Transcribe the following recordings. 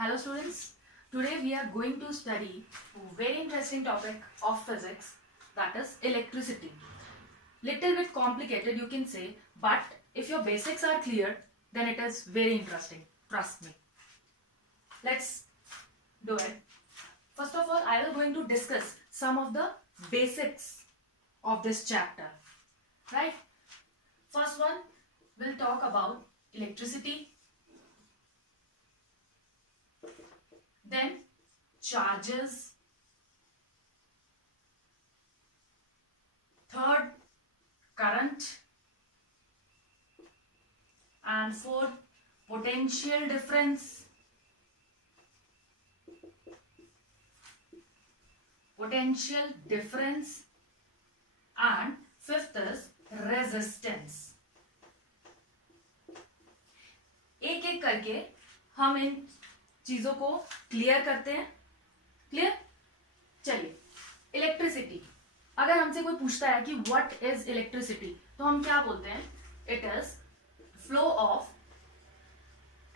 Hello students, today we are going to study a very interesting topic of physics, that is electricity. Little bit complicated you can say, but if your basics are clear then it is very interesting, trust me. Let's do it. First of all, I will going to discuss some of the basics of this chapter, right? First one, we'll talk about electricity. Then charges. Third, current. And fourth, potential difference. Potential difference. And fifth is resistance. एक एक करके हम इन चीजों को clear करते हैं. Clear? चलिए, electricity. अगर हमसे कोई पूछता है कि व्हाट इज इलेक्ट्रिसिटी, तो हम क्या बोलते हैं? It is flow of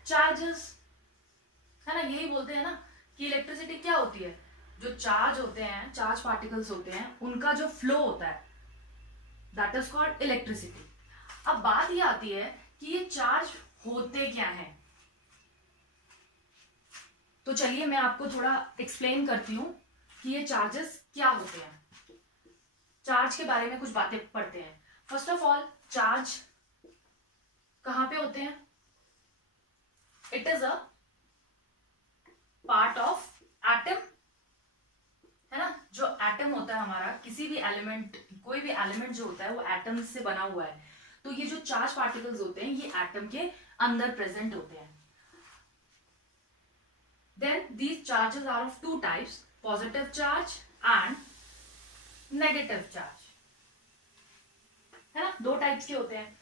charges, है ना. यही बोलते हैं ना कि इलेक्ट्रिसिटी क्या होती है? जो चार्ज होते हैं, चार्ज पार्टिकल्स होते हैं, उनका जो फ्लो होता है, दैट इज कॉल्ड इलेक्ट्रिसिटी. अब बात ये आती है कि ये चार्ज होते क्या हैं. तो चलिए मैं आपको थोड़ा एक्सप्लेन करती हूं कि ये चार्जेस क्या होते हैं. चार्ज के बारे में कुछ बातें पढ़ते हैं. फर्स्ट ऑफ ऑल, चार्ज कहां पे होते हैं? It is a part of atom, है ना. जो एटम होता है हमारा, किसी भी एलिमेंट, कोई भी एलिमेंट जो होता है वो एटम से बना हुआ है. तो ये जो चार्ज पार्टिकल्स होते हैं ये एटम के अंदर प्रेजेंट होते हैं. Then these charges are of two types, positive charge and negative charge, है ना. दो टाइप्स के होते हैं.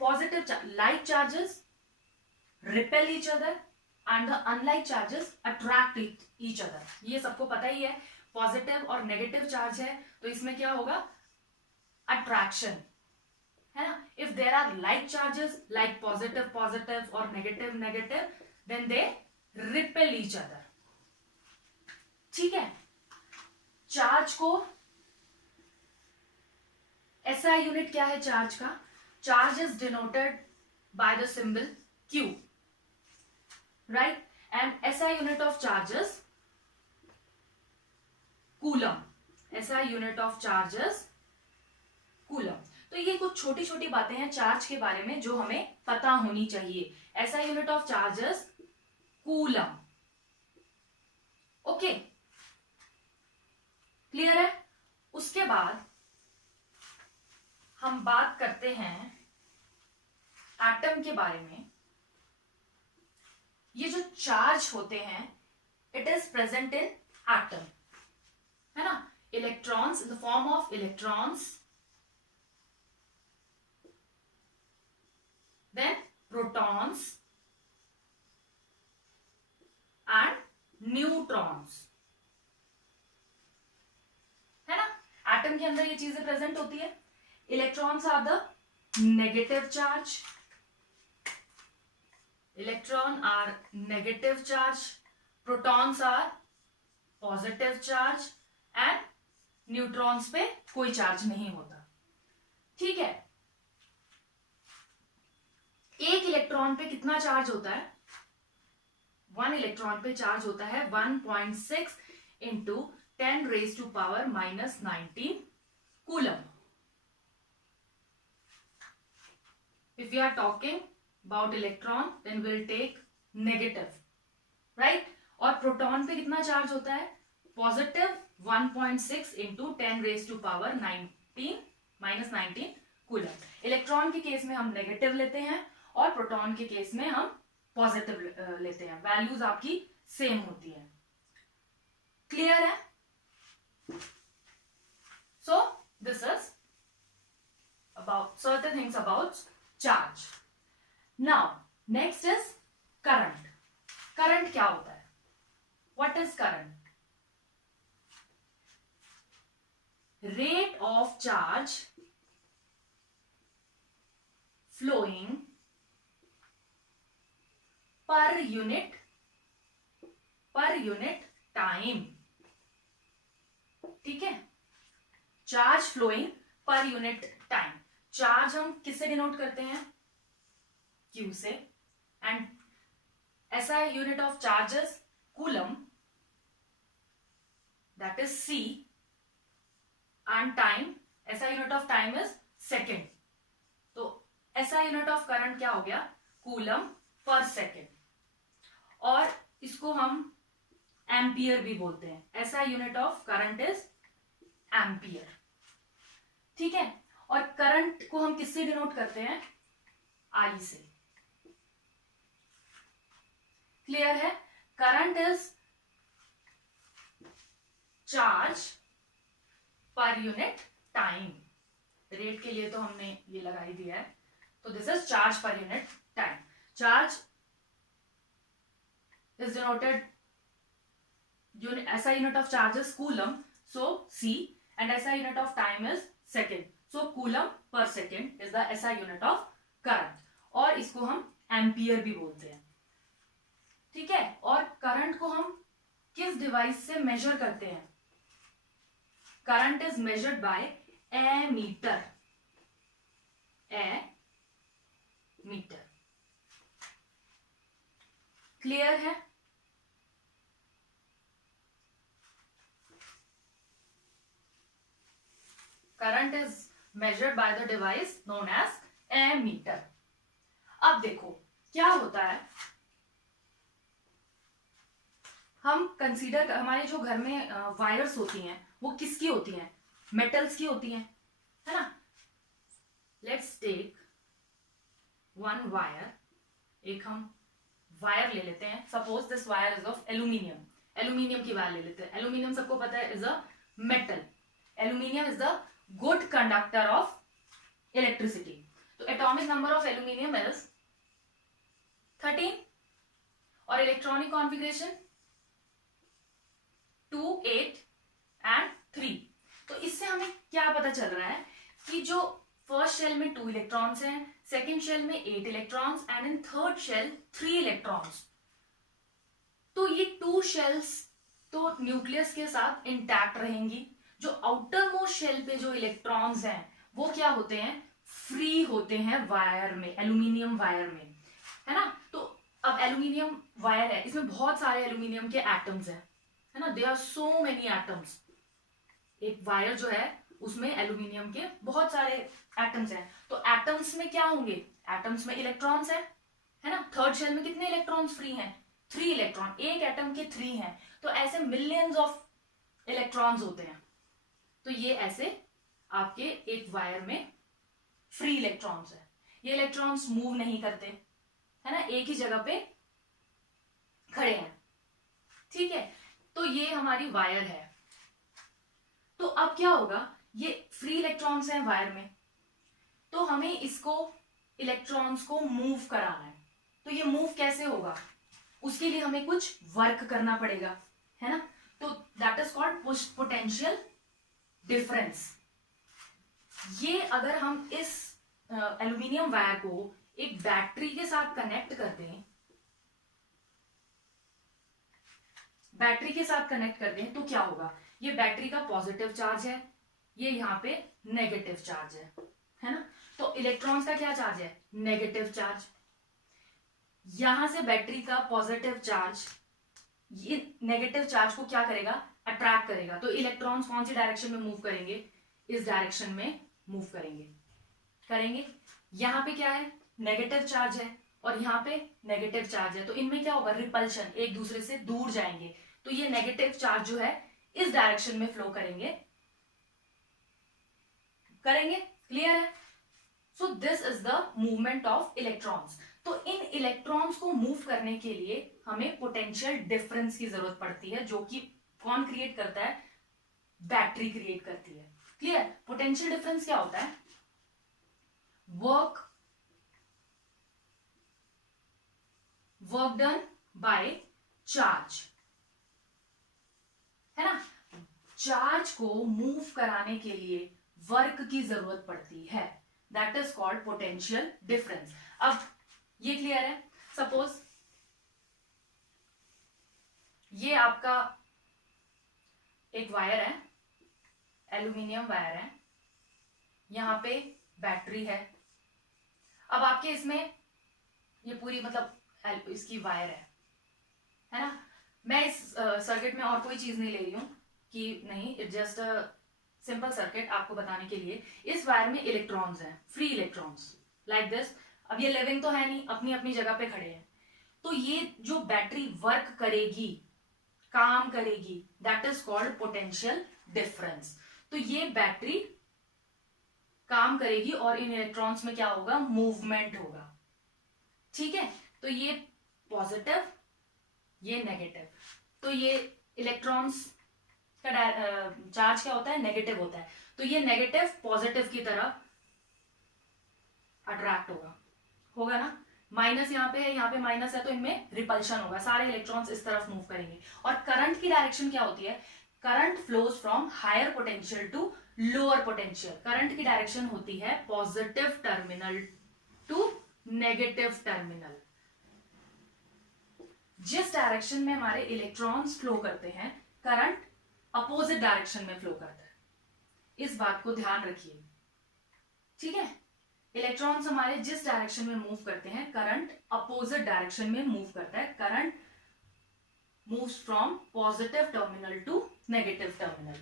Positive like charges repel each other and the unlike charges attract each other. ये सबको पता ही है. पॉजिटिव और नेगेटिव चार्ज है तो इसमें क्या होगा? अट्रैक्शन, है ना. If there are like charges like positive और negative then they repel each other. ठीक है. चार्ज को SI यूनिट क्या है चार्ज का? Charge is denoted by the symbol Q, right. And SI unit of charges coulomb. SI unit of charges coulomb. तो ये कुछ छोटी छोटी बातें हैं चार्ज के बारे में जो हमें पता होनी चाहिए. SI unit of charges coulomb. Okay, clear है. उसके बाद हम बात करते हैं एटम के बारे में. ये जो चार्ज होते हैं it is present in atom, है ना. Electrons in the form of electrons, then protons and neutrons, है ना. एटम के अंदर ये चीजें प्रेजेंट होती है. Electrons are the negative charge. Electron are negative charge, protons are positive charge and neutrons पे कोई चार्ज नहीं होता. ठीक है. एक इलेक्ट्रॉन पे कितना चार्ज होता है? 1 इलेक्ट्रॉन पे चार्ज होता है 1.6 into 10 raised to power -19 coulomb. If we are talking about electron, then we'll take negative, right? और प्रोटॉन पे कितना चार्ज होता है? Positive 1.6 into 10 raised to power -19 coulomb. Electron के केस में हम नेगेटिव लेते हैं और प्रोटॉन के केस में हम पॉजिटिव लेते हैं. वैल्यूज आपकी सेम होती है. क्लियर है? So this is about certain things about charge. Now next is current. Current क्या होता है? What is current? Rate of charge flowing per unit per unit time, ठीक है, charge flowing per unit time. Charge हम किससे denote करते हैं, Q से, and SI unit of charges coulomb, that is C, and time, SI unit of time is second. तो SI unit of current क्या हो गया, कूलम पर सेकेंड, और इसको हम एम्पियर भी बोलते हैं। ऐसा unit of current is ampere, ठीक है। और करंट को हम किससे डिनोट करते हैं, I से। क्लियर है, current is charge per unit time. Rate के लिए तो हमने ये लगा ही दिया है, तो this is charge per unit time. Charge is denoted, SI unit of charge is coulomb, so C, and SI unit of time is second, so coulomb per second is the SI unit of current, और इसको हम ampere भी बोलते हैं, ठीक है। और current को हम किस डिवाइस से मेजर करते हैं, current is measured by ammeter, meter. Clear है, current is measured by the device known as ammeter. अब देखो क्या होता है, हम कंसीडर, हमारे जो घर में वायर्स होती हैं वो किसकी होती हैं, मेटल्स की होती हैं, है ना। लेट्स टेक वन वायर, एक हम वायर ले लेते हैं, suppose this wire is of aluminium, aluminium की वायर ले लेते हैं। एल्यूमिनियम सबको पता है is a metal, aluminium is the good conductor of electricity. तो atomic number of aluminium is 13, और इलेक्ट्रॉनिक कॉन्फ़िगरेशन 2, 8 एंड 3। तो इससे हमें क्या पता चल रहा है कि जो फर्स्ट शेल में 2 इलेक्ट्रॉन्स हैं, सेकेंड शेल में 8 electrons, and in third shell 3 electrons. तो ये 2 शेल्स तो न्यूक्लियस के साथ इंटैक्ट रहेंगी, जो आउटर मोस्ट शेल पे जो इलेक्ट्रॉन्स हैं वो क्या होते हैं, फ्री होते हैं वायर में, एल्यूमिनियम वायर में, है ना। तो अब एल्यूमिनियम वायर है, इसमें बहुत सारे एल्यूमिनियम के एटम्स हैं, है ना, there are so many atoms. एक वायर जो है उसमें एल्यूमिनियम के बहुत सारे एटम्स हैं। तो एटम्स में क्या होंगे, एटम्स में इलेक्ट्रॉन्स है ना। थर्ड शेल में कितने इलेक्ट्रॉन्स फ्री हैं, 3 इलेक्ट्रॉन, एक एटम के 3 हैं, तो ऐसे मिलियंस ऑफ इलेक्ट्रॉन्स होते हैं। तो ये ऐसे आपके एक वायर में फ्री इलेक्ट्रॉन्स है, ये इलेक्ट्रॉन्स मूव नहीं करते, है ना, एक ही जगह पे खड़े हैं, ठीक है। तो ये हमारी वायर है। तो अब क्या होगा, ये फ्री इलेक्ट्रॉन्स हैं वायर में, तो हमें इसको इलेक्ट्रॉन्स को मूव कराना है। तो ये मूव कैसे होगा, उसके लिए हमें कुछ वर्क करना पड़ेगा, है ना। तो that is called potential difference. ये अगर हम इस एल्यूमिनियम वायर को एक बैटरी के साथ कनेक्ट कर दें, बैटरी के साथ कनेक्ट कर दें, तो क्या होगा, ये बैटरी का पॉजिटिव चार्ज है, ये यहाँ पे नेगेटिव चार्ज है ना। तो इलेक्ट्रॉन्स का क्या चार्ज है, नेगेटिव चार्ज। यहां से बैटरी का पॉजिटिव चार्ज ये नेगेटिव चार्ज को क्या करेगा, अट्रैक्ट करेगा। तो इलेक्ट्रॉन्स कौन सी डायरेक्शन में मूव करेंगे, इस डायरेक्शन में मूव करेंगे। यहाँ पे क्या है, नेगेटिव चार्ज है, और यहाँ पे नेगेटिव चार्ज है, तो इनमें क्या होगा, रिपल्शन, एक दूसरे से दूर जाएंगे। तो ये नेगेटिव चार्ज जो है इस डायरेक्शन में फ्लो करेंगे। क्लियर है। So this is the movement of electrons. तो इन इलेक्ट्रॉन्स को मूव करने के लिए हमें पोटेंशियल डिफरेंस की जरूरत पड़ती है, जो कि कौन क्रिएट करता है, बैटरी क्रिएट करती है। क्लियर। पोटेंशियल डिफरेंस क्या होता है, वर्क डन बाय चार्ज, है ना। चार्ज को मूव कराने के लिए वर्क की जरूरत पड़ती है, that is called potential difference. अब ये क्लियर है। सपोज ये आपका एक वायर है, एल्यूमिनियम वायर है, यहाँ पे बैटरी है। अब आपके इसमें ये पूरी मतलब इसकी वायर है ना। मैं इस सर्किट में और कोई चीज नहीं ले रही हूं कि नहीं, इट जस्ट सिंपल सर्किट आपको बताने के लिए। इस वायर में इलेक्ट्रॉन्स हैं, फ्री इलेक्ट्रॉन्स लाइक दिस। अब ये लिविंग तो है नहीं, अपनी अपनी जगह पे खड़े हैं। तो ये जो बैटरी वर्क करेगी, काम करेगी, that is called potential difference. तो ये बैटरी काम करेगी और इन इलेक्ट्रॉन्स में क्या होगा, मूवमेंट होगा। ठीक है, तो ये पॉजिटिव, ये नेगेटिव। तो ये इलेक्ट्रॉन्स का चार्ज क्या होता है, नेगेटिव होता है। तो ये नेगेटिव पॉजिटिव की तरह अट्रैक्ट होगा ना। माइनस यहाँ पे है, यहाँ पे माइनस है, तो इनमें रिपल्शन होगा, सारे इलेक्ट्रॉन्स इस तरफ मूव करेंगे। और करंट की डायरेक्शन क्या होती है, current flows from higher potential to lower potential. Current की डायरेक्शन होती है positive terminal to negative terminal. जिस डायरेक्शन में हमारे इलेक्ट्रॉन्स फ्लो करते हैं, करंट अपोजिट डायरेक्शन में फ्लो करता है। इस बात को ध्यान रखिए, ठीक है। इलेक्ट्रॉन्स हमारे जिस डायरेक्शन में मूव करते हैं, करंट अपोजिट डायरेक्शन में मूव करता है। Current moves from positive terminal to negative terminal.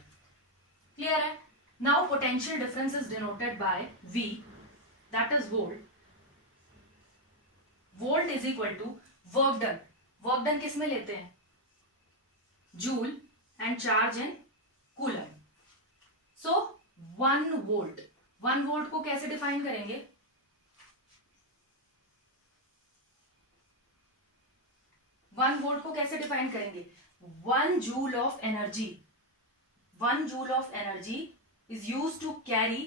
Clear है। Now potential difference is denoted by V, that is volt. Volt is equal to work done. Work done किस में लेते हैं, joule, and charge in coulomb. So 1 volt, 1 volt को कैसे define करेंगे, one volt को कैसे डिफाइन करेंगे, 1 joule of energy. 1 joule of energy is use to carry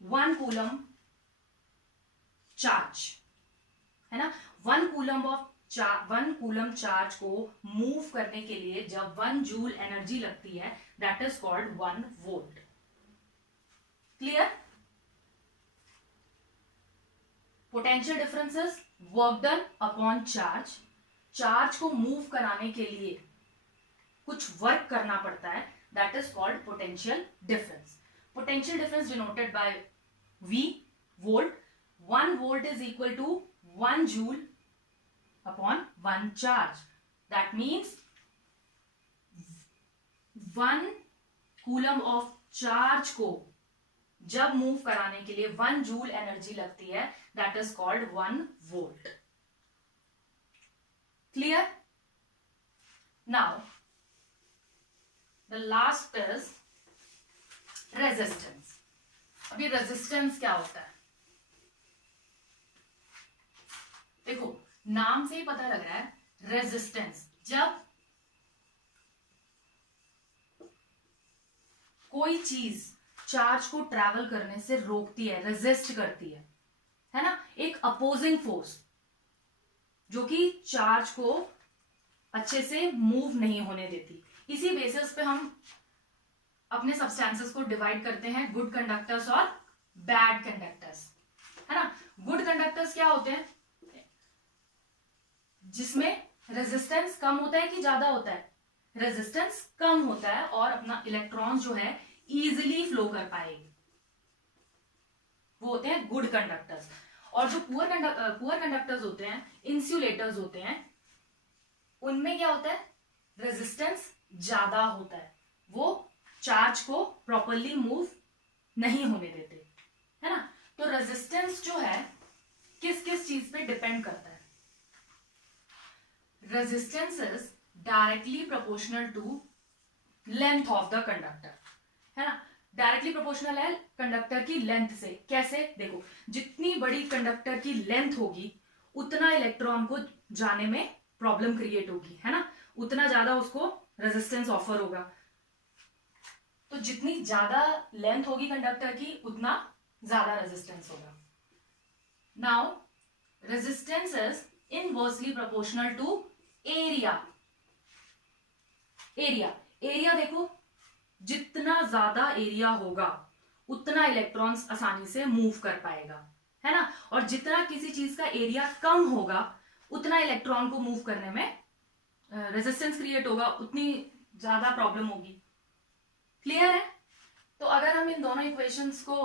1 coulomb charge, है ना। 1 कूलम चार्ज को मूव करने के लिए जब 1 जूल एनर्जी लगती है, that is called 1 volt. Clear. Potential differences work done upon charge. Charge को मूव कराने के लिए कुछ वर्क करना पड़ता है, that is called potential difference. Potential difference denoted by V, volt. 1 volt is equal to 1 joule upon 1 charge. That means 1 coulomb of charge को जब मूव कराने के लिए 1 जूल एनर्जी लगती है, that is called 1 volt. Clear. Now the last is resistance. अभी resistance क्या होता है, देखो नाम से ही पता लग रहा है, रेजिस्टेंस। जब कोई चीज चार्ज को ट्रैवल करने से रोकती है, रेजिस्ट करती है ना, एक अपोजिंग फोर्स जो कि चार्ज को अच्छे से मूव नहीं होने देती। इसी बेसिस पे हम अपने सब्सटेंसेस को डिवाइड करते हैं, गुड कंडक्टर्स और बैड कंडक्टर्स, है ना। गुड कंडक्टर्स क्या होते हैं, जिसमें रेजिस्टेंस कम होता है कि ज्यादा होता है, रेजिस्टेंस कम होता है और अपना इलेक्ट्रॉन जो है इजीली फ्लो कर पाएगी, वो होते हैं गुड कंडक्टर्स। और जो पुअर कंडक्टर्स होते हैं, इंसुलेटर्स होते हैं, उनमें क्या होता है, रेजिस्टेंस ज्यादा होता है, वो चार्ज को प्रॉपरली मूव नहीं होने देते, है ना। तो रेजिस्टेंस जो है किस किस चीज पे डिपेंड करता है, resistance is directly proportional to length of the conductor, है ना। डायरेक्टली प्रोपोर्शनल है कंडक्टर की लेंथ से। कैसे, देखो जितनी बड़ी कंडक्टर की लेंथ होगी, उतना इलेक्ट्रॉन को जाने में प्रॉब्लम क्रिएट होगी, है ना, उतना ज्यादा उसको रेजिस्टेंस ऑफर होगा। तो जितनी ज्यादा लेंथ होगी कंडक्टर की, उतना ज्यादा रेजिस्टेंस होगा। Now resistance is inversely proportional to area. Area देखो, जितना ज्यादा एरिया होगा उतना इलेक्ट्रॉन्स आसानी से मूव कर पाएगा, है ना। और जितना किसी चीज का एरिया कम होगा, उतना इलेक्ट्रॉन को मूव करने में रेजिस्टेंस क्रिएट होगा उतनी ज्यादा प्रॉब्लम होगी। क्लियर है? तो अगर हम इन दोनों इक्वेशंस को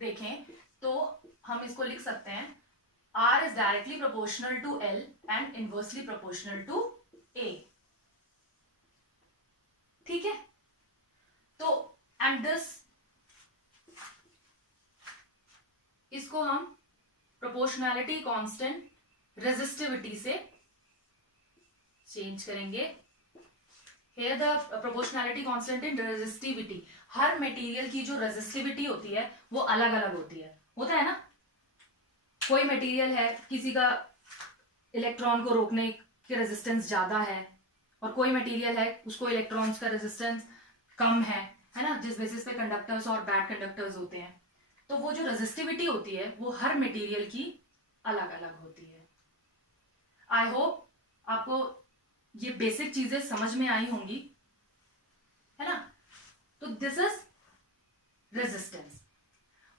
देखें तो हम इसको लिख सकते हैं R is directly proportional to L and inversely proportional to A। ठीक है? तो एंड दिस, इसको हम प्रोपोर्शनैलिटी कांस्टेंट रेजिस्टिविटी से चेंज करेंगे। Here the proportionality constant in resistivity, her material की जो रेजिस्टिविटी होती है वो अलग अलग होती है, होता है ना। कोई मटेरियल है, किसी का इलेक्ट्रॉन को रोकने की रेजिस्टेंस ज्यादा है, और कोई मटेरियल है उसको इलेक्ट्रॉन्स का रेजिस्टेंस कम है ना, जिस बेसिस पे कंडक्टर्स और बैड कंडक्टर्स होते हैं। तो वो जो रेजिस्टिविटी होती है वो हर मटेरियल की अलग अलग होती है। आई होप आपको ये बेसिक चीजें समझ में आई होंगी, है ना। तो this is resistance.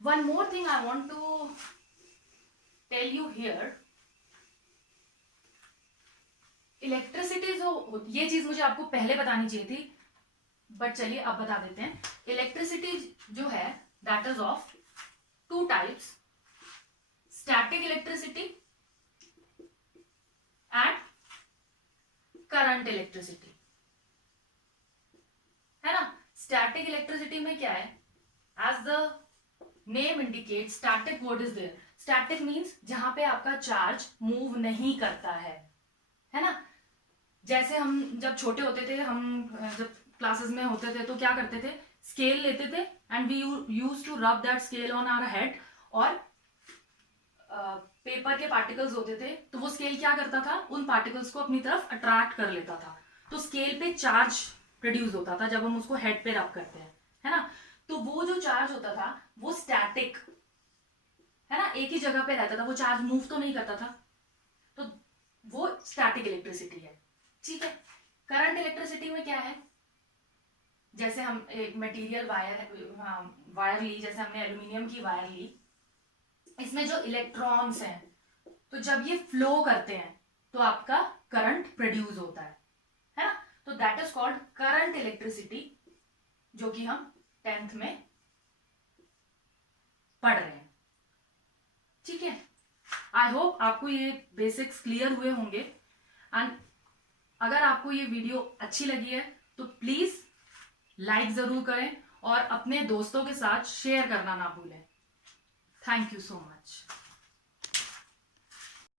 One more thing I want to tell you here, electricity जो, ये चीज मुझे आपको पहले बतानी चाहिए थी, बट चलिए अब बता देते हैं। इलेक्ट्रिसिटी जो है that is of two types, static electricity and current electricity, है ना। स्टैटिक इलेक्ट्रिसिटी में क्या है, as the name indicate, static word is there. Static means जहां पे आपका चार्ज मूव नहीं करता है ना। जैसे हम जब छोटे होते थे, हम जब क्लासेस में होते थे तो क्या करते थे, स्केल लेते थे and we use to rub that scale on our head, और पेपर के पार्टिकल्स होते थे तो वो स्केल क्या करता था, उन पार्टिकल्स को अपनी तरफ अट्रैक्ट कर लेता था। तो स्केल पे चार्ज प्रोड्यूस होता था जब हम उसको हेड पे रब करते हैं, है ना। तो वो जो चार्ज होता था वो स्टैटिक, है ना, एक ही जगह पे रहता था, वो चार्ज मूव तो नहीं करता था। तो वो स्टैटिक इलेक्ट्रिसिटी है, ठीक है। करंट इलेक्ट्रिसिटी में क्या है, जैसे हम एक मटेरियल वायर ली, जैसे हमने एल्यूमिनियम की वायर ली, इसमें जो इलेक्ट्रॉन्स हैं तो जब ये फ्लो करते हैं तो आपका करंट प्रोड्यूस होता है ना। तो that is called current electricity, जो कि हम 10th में पढ़ रहे हैं, ठीक है। आई होप आपको ये बेसिक्स क्लियर हुए होंगे, एंड अगर आपको ये वीडियो अच्छी लगी है तो प्लीज लाइक जरूर करें और अपने दोस्तों के साथ शेयर करना ना भूलें। Thank you so much.